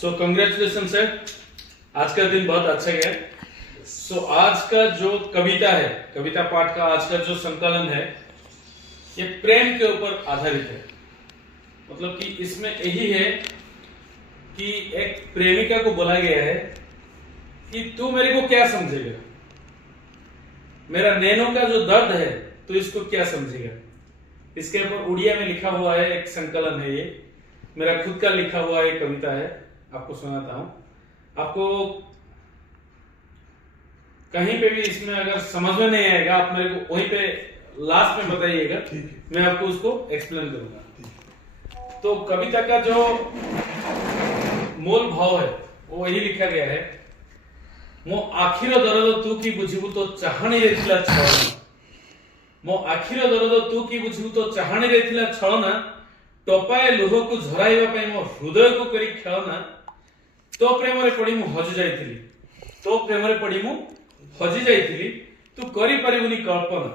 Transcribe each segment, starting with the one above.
So congratulation sir, आज का दिन बहुत अच्छा गया। सो आज का जो कविता है, कविता पाठ का आज का जो संकलन है, ये प्रेम के ऊपर आधारित है। मतलब कि इसमें यही है कि एक प्रेमिका को बोला गया है कि तू मेरे को क्या समझेगा, मेरा नैनों का जो दर्द है तो इसको क्या समझेगा। इसके ऊपर उड़िया में लिखा हुआ है, एक संकलन है, ये मेरा खुद का लिखा हुआ एक कविता है, आपको सुनाता हूं। आपको कहीं पे भी इसमें अगर समझ में नहीं आएगा, आप मेरे को वहीं पे लास्ट में बताइएगा, मैं आपको उसको एक्सप्लेन करूंगा। तो कविता का जो मूल भाव है वो यही लिखा गया है, मो आखिर दर्द तू की बुझिबु तो चाहणी रे थिला छळना, मो आखिर दर्द तू की बुझिबु तो चाहणी रे थिला छळना, टोपाए लुह को झराइबा पई मो हृदय को करी खेळना, तो प्रेम रे पड़ी मु हजि जाइथिली, तो प्रेम रे पड़ी मु हजि जाइथिली, तू करी परिबुनी कल्पना,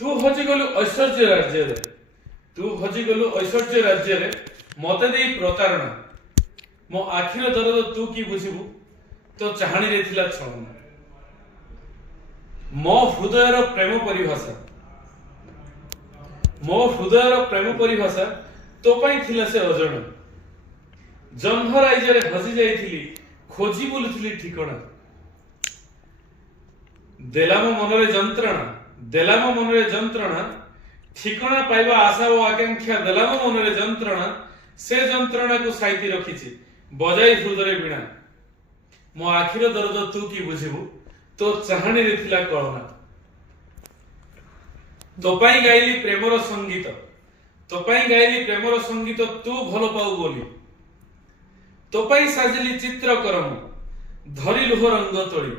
तू हजि गलु ऐश्वर्य राज्य रे, तू हजि गलु ऐश्वर्य राज्य रे, मते देई प्रतारणा, मो आखिर दर्द तू की बुझिबु तो चाहणी रे थिला छळना। मो हृदयर प्रेम परिभाषा, मो हृदयर प्रेम परिभाषा तो पई थिला से अजण, जन्म राज्य रे हसी जाइथिली, खोजी बुलुथिली ठिकणा, देलाम मनरे जंत्रणा, देलाम मनरे जंत्रणा, ठिकणा पाइबा आशा और आकांक्षा देलाम मनरे जंत्रणा, से जंत्रणा को साइती रखिछि बजाई हृदय बीणा, मो आखिर दर्द तू की बुझिबु तो चाहणी रे थिला कळना, तो पई गाइली प्रेमर संगीत, तो पई गाइली प्रेमर संगीत तू भलो पाऊ बोली, तो पई साजिली चित्र करम धरी लुह रंग तोली,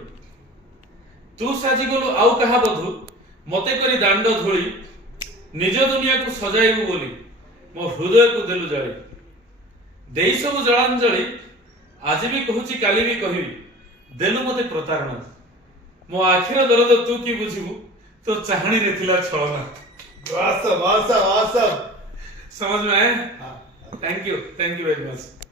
तू साजी गलु आउ कहा बधु मते करी दांड धोली, निज दुनिया को सजाइबु बोली मो हृदय को देलु जाली, देई सब जलांजलि आज भी कहूची काली भी कहिबी, देलु मते प्रतारणा, मो आखिर दर्द तू की बुझिबु तो चाहणी रे थिला छळना। awesome, awesome, awesome. समझ में आया? Thank you very much.